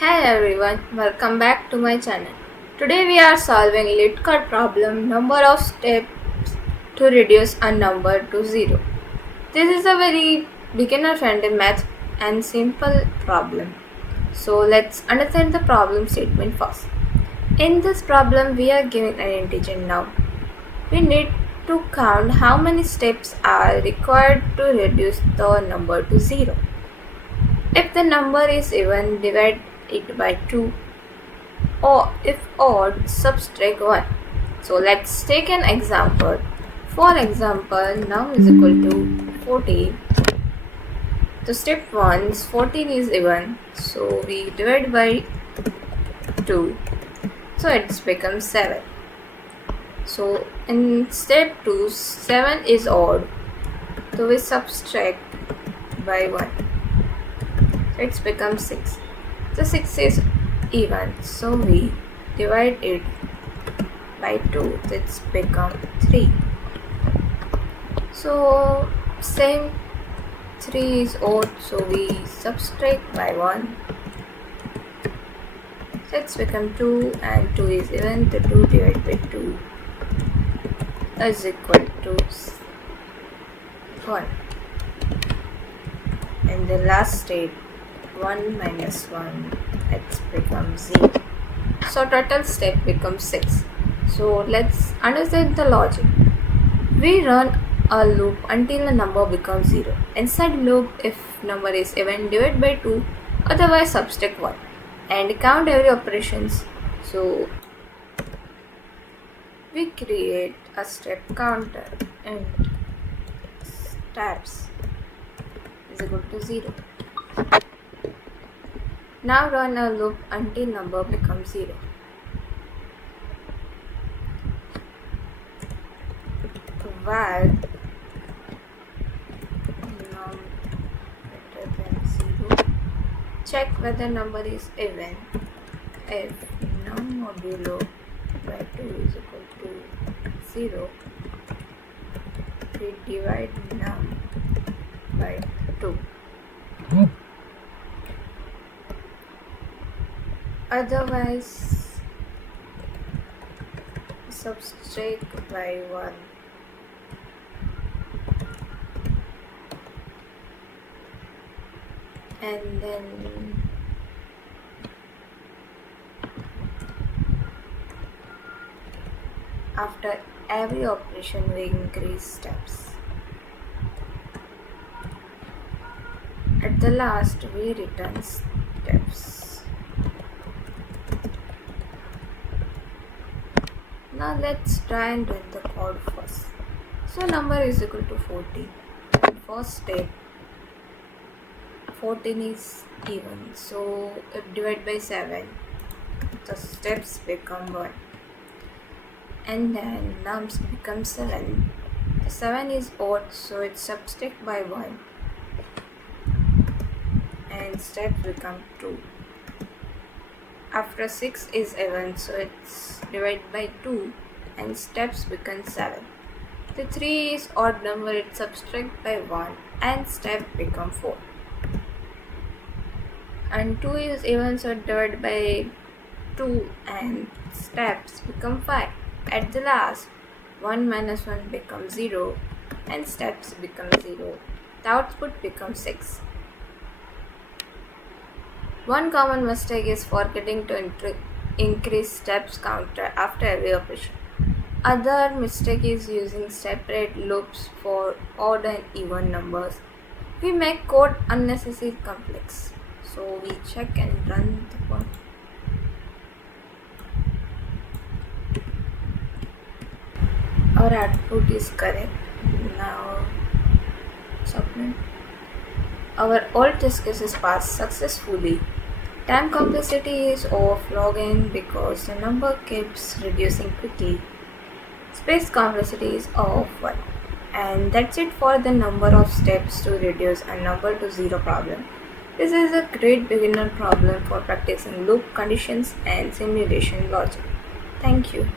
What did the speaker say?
Hey everyone, welcome back to my channel. Today we are solving LeetCode problem number of steps to reduce a number to 0. This is a very beginner friendly math and simple problem. So let's understand the problem statement first. In this problem we are given an integer now. We need to count how many steps are required to reduce the number to 0. If the number is even, divide it by 2, or if odd, subtract 1. So let's take an example. For example, num is equal to 14. So step 1 is 14 is even, so we divide by 2, so it becomes 7. So in step 2, 7 is odd, so we subtract by 1, so it becomes 6. So 6 is even, so we divide it by 2, it's become 3. So same, 3 is odd, so we subtract by 1, so it's become 2, and 2 is even, so 2 divided by 2 is equal to 1. And the last step, 1 minus 1, it's becomes 0. So total step becomes 6. So let's understand the logic. We run a loop until a number becomes 0. Inside loop, if number is even, divide by 2, otherwise subtract 1, and count every operations. So we create a step counter and steps is equal to 0. Now run a loop until number becomes 0. While num greater than 0, check whether number is even. If num modulo by 2 is equal to 0, we divide num by 2. Otherwise, subtract by 1. And then after every operation we increase steps. At the last we return steps. Now let's try and run the code first. So number is equal to 14. First step, 14 is even, so if divide by 7, the steps become 1. And then nums become 7. 7 is odd, so it's subtract by 1. And steps become 2. After 6 is even, so it's divided by 2, and steps become 7. The 3 is odd number, it's subtract by 1, and step become 4. And 2 is even, so divided by 2, and steps become 5. At the last, 1 minus 1 becomes 0, and steps become 0. The output becomes 6. One common mistake is forgetting to increase steps counter after every operation. Other mistake is using separate loops for odd and even numbers. We make code unnecessarily complex. So we check and run the code. Our output is correct. Now submit. Our old test case is passed successfully. Time complexity is of log n because the number keeps reducing quickly. Space complexity is of 1. And that's it for the number of steps to reduce a number to 0 problem. This is a great beginner problem for practicing loop conditions and simulation logic. Thank you.